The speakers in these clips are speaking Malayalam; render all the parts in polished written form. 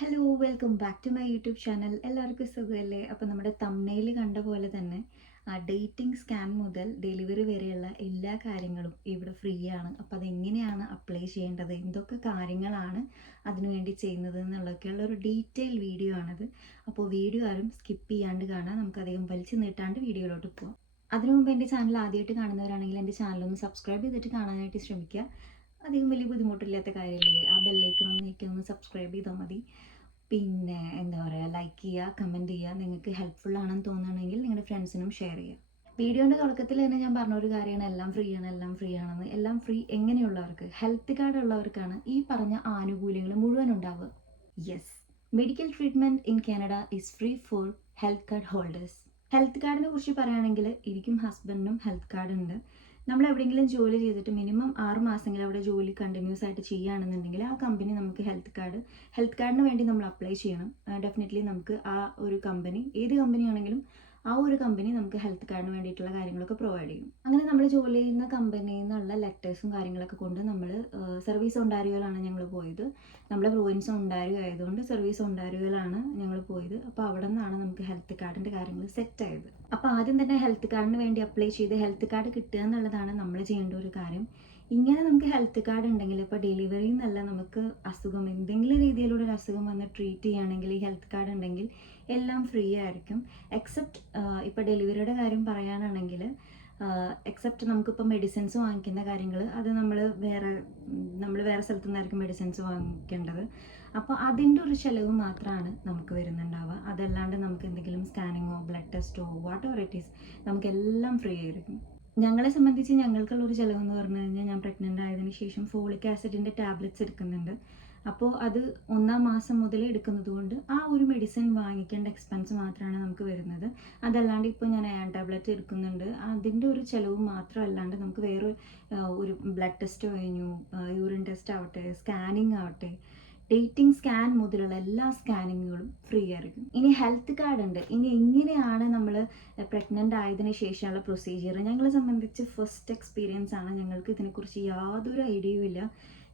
Hello welcome back to my YouTube channel. എല്ലാവർക്കും സുഖമല്ലേ? അപ്പോൾ നമ്മുടെ തംബ്നെയിൽ കണ്ട പോലെ തന്നെ ഡേറ്റിംഗ് സ്കാൻ മുതൽ ഡെലിവറി വരെയുള്ള എല്ലാ കാര്യങ്ങളും ഇവിടെ ഫ്രീ ആണ്. അപ്പോൾ അതെങ്ങനെയാണ് അപ്ലൈ ചെയ്യേണ്ടത്, എന്തൊക്കെ കാര്യങ്ങളാണ് അതിനുവേണ്ടി ചെയ്യുന്നത് എന്നുള്ളതൊക്കെയുള്ള ഒരു ഡീറ്റെയിൽ വീഡിയോ ആണിത്. അപ്പോൾ വീഡിയോ ആരും സ്കിപ്പ് ചെയ്യാണ്ട് കാണാം. നമുക്കധികം വലിച്ചു നീട്ടാണ്ട് വീഡിയോയിലോട്ട് പോകാം. അതിനു മുമ്പ് എൻ്റെ ചാനൽ ആദ്യമായിട്ട് കാണുന്നവരാണെങ്കിൽ എൻ്റെ ചാനലൊന്ന് സബ്സ്ക്രൈബ് ചെയ്തിട്ട് കാണാനായിട്ട് ശ്രമിക്കുക. അധികം വലിയ ബുദ്ധിമുട്ടില്ലാത്ത കാര്യമില്ലേ, ആ ബെല്ലൈക്കൺ ഒന്ന് സബ്സ്ക്രൈബ് ചെയ്താൽ മതി. പിന്നെ എന്താ പറയുക, ലൈക്ക് ചെയ്യുക, കമൻറ്റ് ചെയ്യുക. നിങ്ങൾക്ക് ഹെൽപ്ഫുൾ ആണെന്ന് തോന്നുകയാണെങ്കിൽ നിങ്ങളുടെ ഫ്രണ്ട്സിനും ഷെയർ ചെയ്യുക. വീഡിയോൻ്റെ തുടക്കത്തിൽ തന്നെ ഞാൻ പറഞ്ഞ ഒരു കാര്യമാണ്, എല്ലാം ഫ്രീ ആണ്, എല്ലാം ഫ്രീ ആണെന്ന്. എല്ലാം ഫ്രീ എങ്ങനെയുള്ളവർക്ക്? ഹെൽത്ത് കാർഡ് ഉള്ളവർക്കാണ് ഈ പറഞ്ഞ ആനുകൂല്യങ്ങൾ മുഴുവൻ ഉണ്ടാവുക. Yes, medical treatment in Canada is free for health card holders. Health കാർഡിനെ കുറിച്ച് പറയുകയാണെങ്കിൽ എനിക്കും ഹസ്ബൻഡിനും ഹെൽത്ത് കാർഡ് ഉണ്ട്. നമ്മൾ എവിടെയെങ്കിലും ജോലി ചെയ്തിട്ട് മിനിമം 6 മാസമെങ്കിലും അവിടെ ജോലി കണ്ടിന്യൂസ് ആയിട്ട് ചെയ്യുകയാണെന്നുണ്ടെങ്കിൽ ആ കമ്പനി നമുക്ക് ഹെൽത്ത് കാർഡിന് വേണ്ടി നമ്മൾ അപ്ലൈ ചെയ്യണം. ഡെഫിനറ്റ്ലി നമുക്ക് ആ ഒരു കമ്പനി, ഏത് കമ്പനിയാണെങ്കിലും ആ ഒരു കമ്പനി നമുക്ക് ഹെൽത്ത് കാർഡിന് വേണ്ടിയിട്ടുള്ള കാര്യങ്ങളൊക്കെ പ്രൊവൈഡ് ചെയ്യും. അങ്ങനെ നമ്മൾ ജോലി ചെയ്യുന്ന കമ്പനിയിൽ നിന്നുള്ള ലെറ്റേഴ്സും കാര്യങ്ങളൊക്കെ കൊണ്ട് നമ്മൾ സർവീസ് ഒണ്ടാരിയോയിലാണ് ഞങ്ങൾ പോയത്. നമ്മുടെ പ്രൊവിൻസ് ഒണ്ടാരിയോ ആയതുകൊണ്ട് സർവീസ് ഒണ്ടാരിയോയിലാണ് ഞങ്ങൾ പോയത്. അപ്പോൾ അവിടെ നിന്നാണ് നമുക്ക് ഹെൽത്ത് കാർഡിൻ്റെ കാര്യങ്ങൾ സെറ്റ് ആയത്. അപ്പോൾ ആദ്യം തന്നെ ഹെൽത്ത് കാർഡിന് വേണ്ടി അപ്ലൈ ചെയ്ത് ഹെൽത്ത് കാർഡ് കിട്ടുക എന്നുള്ളതാണ് നമ്മൾ ചെയ്യേണ്ട ഒരു കാര്യം. ഇങ്ങനെ നമുക്ക് ഹെൽത്ത് കാർഡ് ഉണ്ടെങ്കിൽ ഇപ്പോൾ ഡെലിവറി എന്നല്ല, നമുക്ക് അസുഖം എന്തെങ്കിലും രീതിയിലുള്ള ഒരു അസുഖം വന്ന് ട്രീറ്റ് ചെയ്യുകയാണെങ്കിൽ ഈ ഹെൽത്ത് കാർഡ് ഉണ്ടെങ്കിൽ എല്ലാം ഫ്രീ ആയിരിക്കും. എക്സെപ്റ്റ് ഇപ്പോൾ ഡെലിവറിയുടെ കാര്യം പറയാനാണെങ്കിൽ എക്സെപ്റ്റ് നമുക്കിപ്പോൾ മെഡിസിൻസ് വാങ്ങിക്കുന്ന കാര്യങ്ങൾ അത് നമ്മൾ വേറെ സ്ഥലത്തു നിന്നായിരിക്കും മെഡിസിൻസ് വാങ്ങിക്കേണ്ടത്. അപ്പോൾ അതിൻ്റെ ഒരു ചിലവ് മാത്രമാണ് നമുക്ക് വരുന്നുണ്ടാവുക. അതല്ലാണ്ട് നമുക്ക് എന്തെങ്കിലും സ്കാനിങ്ങോ ബ്ലഡ് ടെസ്റ്റോ വാട്ട് എവർ ഇറ്റ് ഈസ് നമുക്കെല്ലാം ഫ്രീ ആയിരിക്കും. ഞങ്ങളെ സംബന്ധിച്ച് ഞങ്ങൾക്കുള്ളൊരു ചിലവെന്ന് പറഞ്ഞു കഴിഞ്ഞാൽ, ഞാൻ പ്രഗ്നൻ്റ് ആയതിനു ശേഷം ഫോളിക് ആസിഡിൻ്റെ ടാബ്ലറ്റ്സ് എടുക്കുന്നുണ്ട്. അപ്പോൾ അത് 1-ാം മാസം മുതലേ എടുക്കുന്നത് കൊണ്ട് ആ ഒരു മെഡിസിൻ വാങ്ങിക്കേണ്ട എക്സ്പെൻസ് മാത്രമാണ് നമുക്ക് വരുന്നത്. അതല്ലാണ്ട് ഇപ്പോൾ ഞാൻ അയൺ ടാബ്ലറ്റ് എടുക്കുന്നുണ്ട്, അതിൻ്റെ ഒരു ചിലവ് മാത്രമല്ലാണ്ട് നമുക്ക് വേറെ ഒരു ബ്ലഡ് ടെസ്റ്റ് കഴിഞ്ഞു, യൂറിൻ ടെസ്റ്റ് ആവട്ടെ, സ്കാനിങ് ആവട്ടെ, ഡേറ്റിംഗ് സ്കാൻ മുതലുള്ള എല്ലാ സ്കാനിങ്ങുകളും ഫ്രീ ആയിരിക്കും. ഇനി ഹെൽത്ത് കാർഡ് ഉണ്ട്. ഇനി എങ്ങനെയാണ് നമ്മൾ പ്രഗ്നൻ്റ് ആയതിനു ശേഷമുള്ള പ്രൊസീജിയർ? ഞങ്ങളെ സംബന്ധിച്ച് ഫസ്റ്റ് എക്സ്പീരിയൻസ് ആണ്. ഞങ്ങൾക്ക് ഇതിനെക്കുറിച്ച് യാതൊരു ഐഡിയയും ഇല്ല.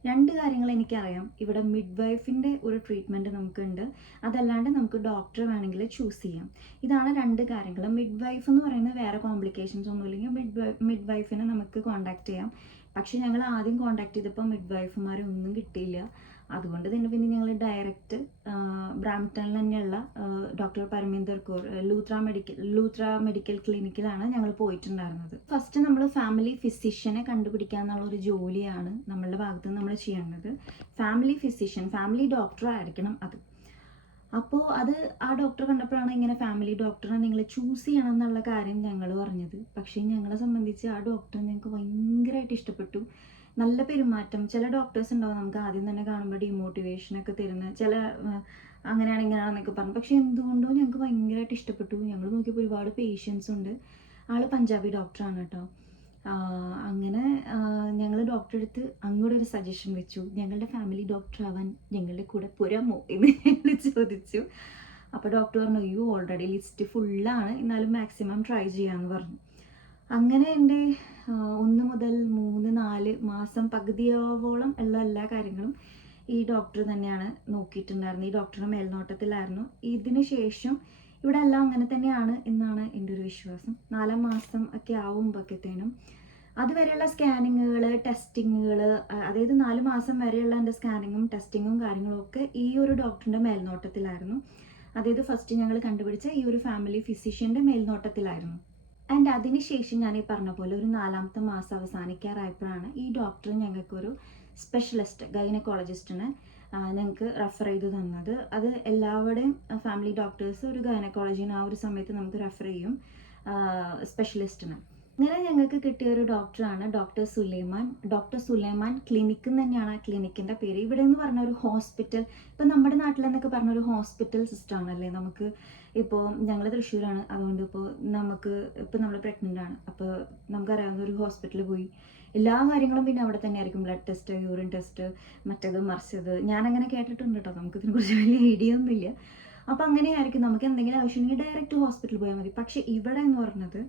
2 കാര്യങ്ങൾ എനിക്കറിയാം. ഇവിടെ മിഡ് വൈഫിൻ്റെ ഒരു ട്രീറ്റ്മെൻറ്റ് നമുക്കുണ്ട്, അതല്ലാണ്ട് നമുക്ക് ഡോക്ടറെ വേണമെങ്കിൽ ചൂസ് ചെയ്യാം. ഇതാണ് 2 കാര്യങ്ങൾ. മിഡ് വൈഫ് എന്ന് പറയുന്നത് വേറെ കോംപ്ലിക്കേഷൻസ് ഒന്നുമില്ലെങ്കിൽ മിഡ് വൈഫിനെ നമുക്ക് കോൺടാക്ട് ചെയ്യാം. പക്ഷേ ഞങ്ങൾ ആദ്യം കോൺടാക്ട് ചെയ്തപ്പോൾ മിഡ് വൈഫുമാരൊന്നും കിട്ടിയില്ല. അതുകൊണ്ട് തന്നെ പിന്നെ ഞങ്ങൾ ഡയറക്റ്റ് ബ്രാംപ്ടണിൽ തന്നെയുള്ള ഡോക്ടർ പരമീന്ദർ കൗർ ലൂത്ര മെഡിക്കൽ ക്ലിനിക്കിലാണ് ഞങ്ങൾ പോയിട്ടുണ്ടായിരുന്നത്. ഫസ്റ്റ് നമ്മൾ ഫാമിലി ഫിസിഷ്യനെ കണ്ടുപിടിക്കുക എന്നുള്ള ഒരു ജോലിയാണ് നമ്മളുടെ ഭാഗത്ത് നിന്ന് നമ്മൾ ചെയ്യേണ്ടത്. ഫാമിലി ഫിസിഷ്യൻ, ഫാമിലി ഡോക്ടർ ആയിരിക്കണം അത്. അപ്പോൾ ആ ഡോക്ടറെ കണ്ടപ്പോഴാണ് ഇങ്ങനെ ഫാമിലി ഡോക്ടറെ നിങ്ങൾ ചൂസ് ചെയ്യണം എന്നുള്ള കാര്യം ഞങ്ങൾ പറഞ്ഞത്. പക്ഷേ ഞങ്ങളെ സംബന്ധിച്ച് ആ ഡോക്ടറെ ഞങ്ങൾക്ക് ഭയങ്കരമായിട്ട് ഇഷ്ടപ്പെട്ടു. നല്ല പെരുമാറ്റം. ചില ഡോക്ടേഴ്സ് ഉണ്ടാവും നമുക്ക് ആദ്യം തന്നെ കാണുമ്പോൾ ഡിമോട്ടിവേഷനൊക്കെ തരുന്ന, ചില അങ്ങനെയാണ് ഇങ്ങനെയാണെന്നൊക്കെ പറഞ്ഞു. പക്ഷേ എന്തുകൊണ്ടോ ഞങ്ങൾക്ക് ഭയങ്കരമായിട്ട് ഇഷ്ടപ്പെട്ടു. ഞങ്ങൾ നോക്കിയപ്പോൾ ഒരുപാട് പേഷ്യൻസ് ഉണ്ട്. ആൾ പഞ്ചാബി ഡോക്ടറാണ് കേട്ടോ. അങ്ങനെ ഞങ്ങൾ ഡോക്ടറെ അടുത്ത് അങ്ങോട്ട് ഒരു സജഷൻ വെച്ചു, ഞങ്ങളുടെ ഫാമിലി ഡോക്ടർ ആവാൻ ഞങ്ങളുടെ കൂടെ പുരമോ എന്ന് ഞങ്ങൾ ചോദിച്ചു. അപ്പോൾ ഡോക്ടർ പറഞ്ഞു, അയ്യോ ഓൾറെഡി ലിസ്റ്റ് ഫുള്ളാണ്, എന്നാലും മാക്സിമം ട്രൈ ചെയ്യാമെന്ന് പറഞ്ഞു. അങ്ങനെ എൻ്റെ 1 മുതൽ 3-4 മാസം പകുതിയോളം ഉള്ള എല്ലാ കാര്യങ്ങളും ഈ ഡോക്ടർ തന്നെയാണ് നോക്കിയിട്ടുണ്ടായിരുന്നത്. ഈ ഡോക്ടറുടെ മേൽനോട്ടത്തിലായിരുന്നു. ഇതിന് ശേഷം ഇവിടെ എല്ലാം അങ്ങനെ തന്നെയാണ് എന്നാണ് എൻ്റെ ഒരു വിശ്വാസം. 4-ാം മാസം ഒക്കെ ആവുമ്പോഴത്തേനും അതുവരെയുള്ള സ്കാനിങ്ങുകൾ, ടെസ്റ്റിങ്ങുകൾ, അതായത് 4 മാസം വരെയുള്ള എൻ്റെ സ്കാനിങ്ങും ടെസ്റ്റിങ്ങും കാര്യങ്ങളും ഒക്കെ ഈ ഒരു ഡോക്ടറിൻ്റെ മേൽനോട്ടത്തിലായിരുന്നു. അതായത് ഫസ്റ്റ് ഞങ്ങൾ കണ്ടുപിടിച്ച ഈ ഒരു ഫാമിലി ഫിസിഷ്യൻ്റെ മേൽനോട്ടത്തിലായിരുന്നു. ആൻഡ് അതിനുശേഷം ഞാൻ ഈ പറഞ്ഞ പോലെ ഒരു 4-ാമത്തെ മാസം അവസാനിക്കാറായപ്പോഴാണ് ഈ ഡോക്ടർ ഞങ്ങൾക്കൊരു സ്പെഷ്യലിസ്റ്റ് ഗൈനക്കോളജിസ്റ്റിനെ ഞങ്ങൾക്ക് റെഫർ ചെയ്ത് തന്നത്. അത് എല്ലാവരുടെയും ഫാമിലി ഡോക്ടേഴ്സ് ഒരു ഗൈനക്കോളജിന് ആ ഒരു സമയത്ത് നമുക്ക് റെഫർ ചെയ്യും, സ്പെഷ്യലിസ്റ്റിന്. അങ്ങനെ ഞങ്ങൾക്ക് കിട്ടിയ ഒരു ഡോക്ടറാണ് ഡോക്ടർ സുലൈമാൻ ക്ലിനിക്ക് തന്നെയാണ് ആ ക്ലിനിക്കിൻ്റെ പേര്. ഇവിടെ എന്ന് പറഞ്ഞ ഒരു ഹോസ്പിറ്റൽ, ഇപ്പം നമ്മുടെ നാട്ടിലെന്നൊക്കെ പറഞ്ഞ ഒരു ഹോസ്പിറ്റൽ സിസ്റ്റം ആണല്ലേ നമുക്ക്. ഇപ്പോൾ ഞങ്ങൾ തൃശ്ശൂരാണ്, അതുകൊണ്ട് ഇപ്പോൾ നമ്മൾ പ്രഗ്നൻ്റ് ആണ്, അപ്പോൾ നമുക്കറിയാവുന്ന ഒരു ഹോസ്പിറ്റലിൽ പോയി എല്ലാ കാര്യങ്ങളും പിന്നെ അവിടെ തന്നെ ആയിരിക്കും. ബ്ലഡ് ടെസ്റ്റ്, യൂറിൻ ടെസ്റ്റ്, മറ്റേത് മറിച്ചത്, ഞാനങ്ങനെ കേട്ടിട്ടുണ്ട് കേട്ടോ. നമുക്കിതിനെക്കുറിച്ച് വലിയ ഐഡിയ ഒന്നുമില്ല. അപ്പോൾ അങ്ങനെയായിരിക്കും. നമുക്ക് എന്തെങ്കിലും ആവശ്യമുണ്ടെങ്കിൽ ഡയറക്റ്റ് ഹോസ്പിറ്റലിൽ പോയാൽ മതി. പക്ഷേ ഇവിടെ എന്ന് പറഞ്ഞത്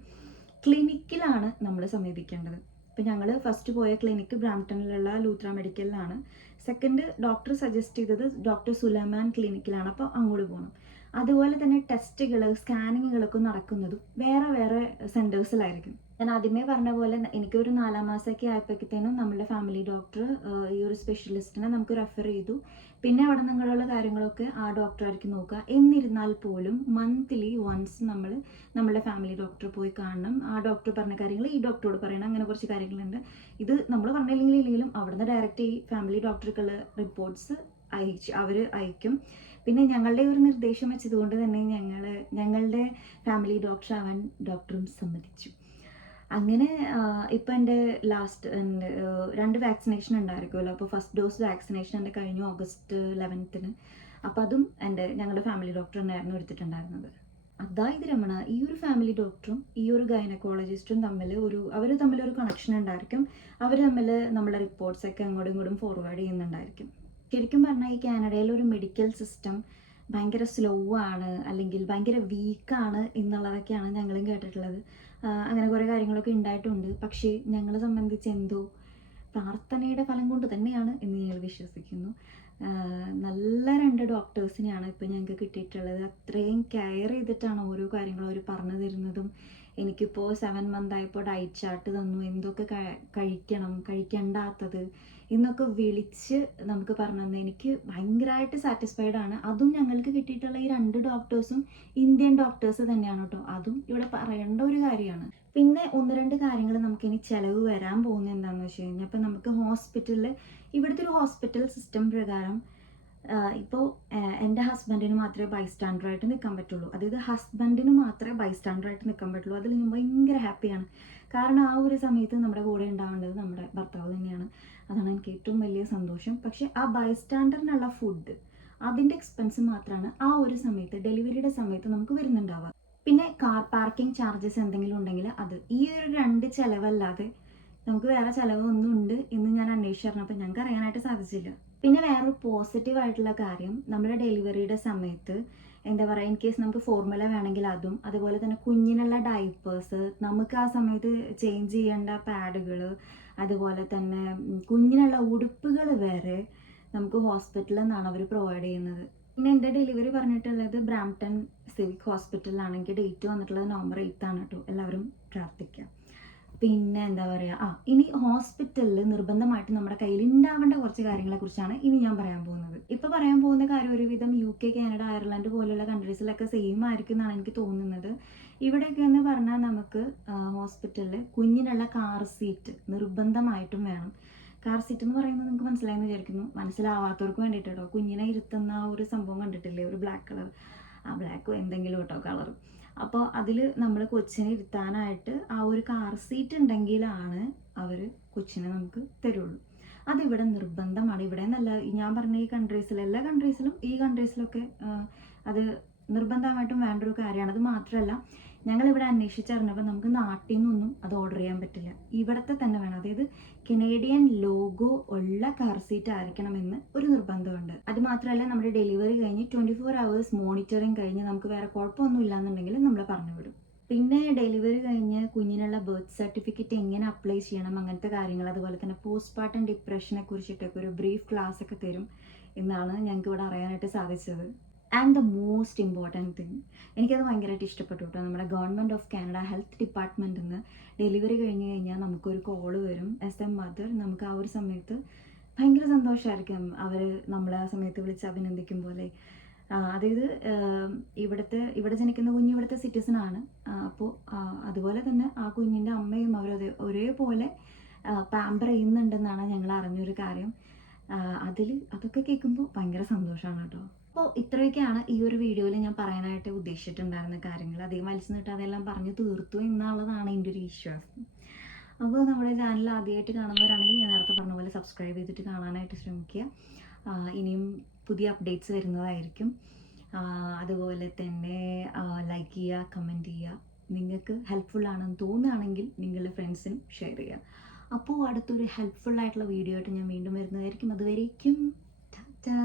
ക്ലിനിക്കിലാണ് നമ്മൾ സമീപിക്കേണ്ടത്. ഇപ്പം ഞങ്ങൾ ഫസ്റ്റ് പോയ ക്ലിനിക്ക് ബ്രാംപ്ടണിലുള്ള ലൂത്ര മെഡിക്കലിലാണ്. സെക്കൻഡ് ഡോക്ടർ സജസ്റ്റ് ചെയ്തത് ഡോക്ടർ സുലൈമാൻ ക്ലിനിക്കിലാണ്, അപ്പോൾ അങ്ങോട്ട് പോകണം. അതുപോലെ തന്നെ ടെസ്റ്റുകൾ സ്കാനിങ്ങുകളൊക്കെ നടക്കുന്നതും വേറെ വേറെ സെൻറ്റേഴ്സിലായിരിക്കും. ഞാൻ ആദ്യമേ പറഞ്ഞ പോലെ എനിക്കൊരു 4 മാസമൊക്കെ ആയപ്പോഴത്തേനും നമ്മുടെ ഫാമിലി ഡോക്ടർ ഈ ഒരു സ്പെഷ്യലിസ്റ്റിനെ നമുക്ക് റെഫർ ചെയ്തു. പിന്നെ അവിടെ നിന്നുള്ള കാര്യങ്ങളൊക്കെ ആ ഡോക്ടറായിരിക്കും നോക്കുക. എന്നിരുന്നാൽ പോലും മന്ത്ലി വൺസ് നമ്മൾ നമ്മുടെ ഫാമിലി ഡോക്ടറെ പോയി കാണണം. ആ ഡോക്ടർ പറഞ്ഞ കാര്യങ്ങൾ ഈ ഡോക്ടറോട് പറയണം, അങ്ങനെ കുറച്ച് കാര്യങ്ങളുണ്ട്. ഇത് നമ്മൾ പറഞ്ഞില്ലെങ്കിൽ ഇല്ലെങ്കിലും അവിടുന്ന് ഡയറക്റ്റ് ഈ ഫാമിലി ഡോക്ടർക്കുള്ള റിപ്പോർട്ട്സ് അവർ അയക്കും. പിന്നെ ഞങ്ങളുടെ ഒരു നിർദ്ദേശം വെച്ചതുകൊണ്ട് തന്നെ ഞങ്ങളുടെ ഫാമിലി ഡോക്ടർ ആവാൻ ഡോക്ടറും സമ്മതിച്ചു. അങ്ങനെ ഇപ്പം എൻ്റെ ലാസ്റ്റ് 2 വാക്സിനേഷൻ ഉണ്ടായിരിക്കുമല്ലോ. അപ്പോൾ ഫസ്റ്റ് ഡോസ് വാക്സിനേഷൻ എൻ്റെ കഴിഞ്ഞു August 11th. അപ്പോൾ അതും ഞങ്ങളുടെ ഫാമിലി ഡോക്ടർ തന്നെയായിരുന്നു എടുത്തിട്ടുണ്ടായിരുന്നത്. അതായത് രമണ, ഈ ഒരു ഫാമിലി ഡോക്ടറും ഈ ഒരു ഗൈനക്കോളജിസ്റ്റും അവർ തമ്മിലൊരു കണക്ഷൻ ഉണ്ടായിരിക്കും. അവർ തമ്മിൽ നമ്മുടെ റിപ്പോർട്ട്സൊക്കെ അങ്ങോട്ടും ഇങ്ങോട്ടും ഫോർവേഡ് ചെയ്യുന്നുണ്ടായിരിക്കും. ശരിക്കും പറഞ്ഞാൽ ഈ കാനഡയിലെ ഒരു മെഡിക്കൽ സിസ്റ്റം ഭയങ്കര സ്ലോ ആണ്, അല്ലെങ്കിൽ ഭയങ്കര വീക്കാണ് എന്നുള്ളതൊക്കെയാണ് ഞങ്ങളും കേട്ടിട്ടുള്ളത്. അങ്ങനെ കുറേ കാര്യങ്ങളൊക്കെ ഉണ്ടായിട്ടുണ്ട്. പക്ഷേ ഞങ്ങളെ സംബന്ധിച്ച് എന്തോ പ്രാർത്ഥനയുടെ ഫലം കൊണ്ട് തന്നെയാണ് എന്ന് ഞങ്ങൾ വിശ്വസിക്കുന്നു. നല്ല 2 ഡോക്ടേഴ്സിനെയാണ് ഇപ്പോൾ ഞങ്ങൾക്ക് കിട്ടിയിട്ടുള്ളത്. അത്രയും കെയർ ചെയ്തിട്ടാണ് ഓരോ കാര്യങ്ങളും അവർ പറഞ്ഞു തരുന്നതും. എനിക്കിപ്പോൾ 7 month ആയപ്പോൾ ഡയറ്റ് ചാർട്ട് തന്നു, എന്തൊക്കെ കഴിക്കണം, കഴിക്കേണ്ടാത്തത് എന്നൊക്കെ വിളിച്ച് നമുക്ക് പറഞ്ഞു തന്നെ എനിക്ക് ഭയങ്കരമായിട്ട് സാറ്റിസ്ഫൈഡ് ആണ്. അതും ഞങ്ങൾക്ക് കിട്ടിയിട്ടുള്ള ഈ 2 ഡോക്ടേഴ്സും ഇന്ത്യൻ ഡോക്ടേഴ്സ് തന്നെയാണ് കേട്ടോ. അതും ഇവിടെ പറയേണ്ട ഒരു കാര്യമാണ്. പിന്നെ 1-2 കാര്യങ്ങൾ നമുക്കിനി ചിലവ് വരാൻ പോകുന്നത് എന്താണെന്ന് വെച്ച് കഴിഞ്ഞാൽ, ഇപ്പം നമുക്ക് ഹോസ്പിറ്റലിൽ ഇവിടുത്തെ ഒരു ഹോസ്പിറ്റൽ സിസ്റ്റം പ്രകാരം ഇപ്പോൾ എൻ്റെ ഹസ്ബൻഡിന് മാത്രമേ ബൈസ്റ്റാൻഡറായിട്ട് നിൽക്കാൻ പറ്റുള്ളൂ. അതായത് ഹസ്ബൻഡിന് മാത്രമേ ബൈസ്റ്റാൻഡറായിട്ട് നിൽക്കാൻ പറ്റുള്ളൂ. അതിൽ ഞാൻ ഭയങ്കര ഹാപ്പിയാണ്. കാരണം ആ ഒരു സമയത്ത് നമ്മുടെ കൂടെ ഉണ്ടാവേണ്ടത് നമ്മുടെ ഭർത്താവ് തന്നെയാണ്. അതാണ് എനിക്ക് ഏറ്റവും വലിയ സന്തോഷം. പക്ഷേ ആ ബൈസ്റ്റാൻഡറിനുള്ള ഫുഡ്, അതിൻ്റെ എക്സ്പെൻസ് മാത്രമാണ് ആ ഒരു സമയത്ത് ഡെലിവറിയുടെ സമയത്ത് നമുക്ക് വരുന്നുണ്ടാവുക. പിന്നെ കാർ പാർക്കിംഗ് ചാർജസ് എന്തെങ്കിലും ഉണ്ടെങ്കിൽ അത്. ഈ ഒരു 2 ചിലവല്ലാതെ നമുക്ക് വേറെ ചിലവൊന്നും ഉണ്ട് എന്ന് ഞാൻ അന്വേഷിച്ചിരുന്നപ്പോൾ ഞങ്ങൾക്ക് അറിയാനായിട്ട് സാധിച്ചില്ല. പിന്നെ വേറൊരു പോസിറ്റീവ് ആയിട്ടുള്ള കാര്യം, നമ്മുടെ ഡെലിവറിയുടെ സമയത്ത് എന്താ പറയുക, ഇൻ കേസ് നമുക്ക് ഫോർമുല വേണമെങ്കിൽ അതും, അതുപോലെ തന്നെ കുഞ്ഞിനുള്ള ഡൈപ്പേഴ്സ്, നമുക്ക് ആ സമയത്ത് ചേഞ്ച് ചെയ്യേണ്ട പാഡുകൾ, അതുപോലെ തന്നെ കുഞ്ഞിനുള്ള ഉടുപ്പുകൾ വരെ നമുക്ക് ഹോസ്പിറ്റലിൽ നിന്നാണ് അവർ പ്രൊവൈഡ് ചെയ്യുന്നത്. പിന്നെ എൻ്റെ ഡെലിവറി പറഞ്ഞിട്ടുള്ളത് ബ്രാംപ്ടൺ സിവിക് ഹോസ്പിറ്റലിലാണെങ്കിൽ ഡേറ്റ് വന്നിട്ടുള്ളത് November 8th കേട്ടോ. എല്ലാവരും പ്രാർത്ഥിക്കാം. പിന്നെ എന്താ പറയുക, ഇനി ഹോസ്പിറ്റലിൽ നിർബന്ധമായിട്ട് നമ്മുടെ കയ്യിൽ ഉണ്ടാവേണ്ട കുറച്ച് കാര്യങ്ങളെക്കുറിച്ചാണ് ഇനി ഞാൻ പറയാൻ പോകുന്നത്. ഇപ്പോൾ പറയാൻ പോകുന്ന കാര്യം ഒരുവിധം UK, കാനഡ, അയർലൻഡ് പോലുള്ള കൺട്രീസിലൊക്കെ സെയിം ആയിരിക്കും എന്നാണ് എനിക്ക് തോന്നുന്നത്. ഇവിടെയൊക്കെ എന്ന് പറഞ്ഞാൽ നമുക്ക് ഹോസ്പിറ്റലിൽ കുഞ്ഞിനുള്ള കാർ സീറ്റ് നിർബന്ധമായിട്ടും വേണം. കാർ സീറ്റ് എന്ന് പറയുന്നത് നിങ്ങൾക്ക് മനസ്സിലായെന്ന് വിചാരിക്കുന്നു. മനസ്സിലാവാത്തവർക്ക് വേണ്ടിയിട്ട് കേട്ടോ. കുഞ്ഞിനെ ഇരുത്തുന്ന ആ ഒരു സംഭവം കണ്ടിട്ടില്ലേ, ഒരു ബ്ലാക്ക് കളർ, ആ ബ്ലാക്കോ എന്തെങ്കിലും കേട്ടോ കളർ. അപ്പോൾ അതിൽ നമ്മൾ കൊച്ചിനെ ഇരുത്താനായിട്ട് ആ ഒരു കാർ സീറ്റ് ഉണ്ടെങ്കിലാണ് അവർ കൊച്ചിനെ നമുക്ക് തരുള്ളൂ. അതിവിടെ നിർബന്ധമാണ്. ഇവിടെ എന്നല്ല, ഞാൻ പറഞ്ഞ ഈ കൺട്രീസിൽ, എല്ലാ കൺട്രീസിലും, ഈ കൺട്രീസിലൊക്കെ അത് നിർബന്ധമായിട്ടും വേണ്ട ഒരു കാര്യമാണ്. അത് മാത്രമല്ല, ഞങ്ങളിവിടെ അന്വേഷിച്ചറിഞ്ഞപ്പോൾ നമുക്ക് നാട്ടിൽ നിന്നൊന്നും അത് ഓർഡർ ചെയ്യാൻ പറ്റില്ല. ഇവിടുത്തെ തന്നെ വേണം. അതായത് കനേഡിയൻ ലോഗോ ഉള്ള കാർ സീറ്റ് ആയിരിക്കണമെന്ന് ഒരു നിർബന്ധമുണ്ട്. അത് മാത്രമല്ല, നമ്മുടെ ഡെലിവറി കഴിഞ്ഞ് 24 hours മോണിറ്ററിങ് കഴിഞ്ഞ് നമുക്ക് വേറെ കുഴപ്പമൊന്നും ഇല്ലാന്നുണ്ടെങ്കിൽ നമ്മൾ പറഞ്ഞു വിടും. പിന്നെ ഡെലിവറി കഴിഞ്ഞ് കുഞ്ഞിനുള്ള ബർത്ത് സർട്ടിഫിക്കറ്റ് എങ്ങനെ അപ്ലൈ ചെയ്യണം, അങ്ങനത്തെ കാര്യങ്ങൾ, അതുപോലെ തന്നെ പോസ്റ്റ്പാർട്ടം ഡിപ്രഷനെ കുറിച്ചിട്ടൊക്കെ ഒരു ബ്രീഫ് ക്ലാസ് ഒക്കെ തരും എന്നാണ് ഞങ്ങൾക്ക് ഇവിടെ അറിയാനായിട്ട് സാധിച്ചത്. And the most important thing, എനിക്കത് ഭയങ്കരമായിട്ട് ഇഷ്ടപ്പെട്ടു കേട്ടോ. നമ്മുടെ ഗവൺമെൻറ് ഓഫ് കാനഡ ഹെൽത്ത് ഡിപ്പാർട്ട്മെൻറ്റിൽ നിന്ന് ഡെലിവറി കഴിഞ്ഞ് കഴിഞ്ഞാൽ നമുക്കൊരു കോള് വരും. ആസ് എ മദർ നമുക്ക് ആ ഒരു സമയത്ത് ഭയങ്കര സന്തോഷമായിരിക്കും. അവർ നമ്മളെ ആ സമയത്ത് വിളിച്ച് അഭിനന്ദിക്കും പോലെ. അതായത് ഇവിടെ ജനിക്കുന്ന കുഞ്ഞ് ഇവിടുത്തെ സിറ്റിസൺ ആണ്. അപ്പോൾ അതുപോലെ തന്നെ ആ കുഞ്ഞിൻ്റെ അമ്മയും ഒരേപോലെ പാമ്പർ ചെയ്യുന്നുണ്ടെന്നാണ് ഞങ്ങൾ അറിഞ്ഞൊരു കാര്യം. അതൊക്കെ കേൾക്കുമ്പോൾ ഭയങ്കര സന്തോഷമാണ് കേട്ടോ. അപ്പോൾ ഇത്രയൊക്കെയാണ് ഈ ഒരു വീഡിയോയിൽ ഞാൻ പറയാനായിട്ട് ഉദ്ദേശിച്ചിട്ടുണ്ടായിരുന്ന കാര്യങ്ങൾ. അധികം വലിച്ചു നീട്ട് അതെല്ലാം പറഞ്ഞു തീർത്തു എന്നുള്ളതാണ് എൻ്റെ ഒരു വിശ്വാസം. അപ്പോൾ നമ്മുടെ ചാനൽ ആദ്യമായിട്ട് കാണുന്നവരാണെങ്കിൽ ഞാൻ നേരത്തെ പറഞ്ഞ പോലെ സബ്സ്ക്രൈബ് ചെയ്തിട്ട് കാണാനായിട്ട് ശ്രമിക്കുക. ഇനിയും പുതിയ അപ്ഡേറ്റ്സ് വരുന്നതായിരിക്കും. അതുപോലെ തന്നെ ലൈക്ക് ചെയ്യുക, കമൻറ്റ് ചെയ്യുക. നിങ്ങൾക്ക് ഹെൽപ്ഫുള്ളാണെന്ന് തോന്നുകയാണെങ്കിൽ നിങ്ങളുടെ ഫ്രണ്ട്സിനും ഷെയർ ചെയ്യുക. അപ്പോൾ അടുത്തൊരു ഹെൽപ്ഫുള്ളായിട്ടുള്ള വീഡിയോ ആയിട്ട് ഞാൻ വീണ്ടും വരുന്നതായിരിക്കും. അതുവരേക്കും ടാറ്റാ.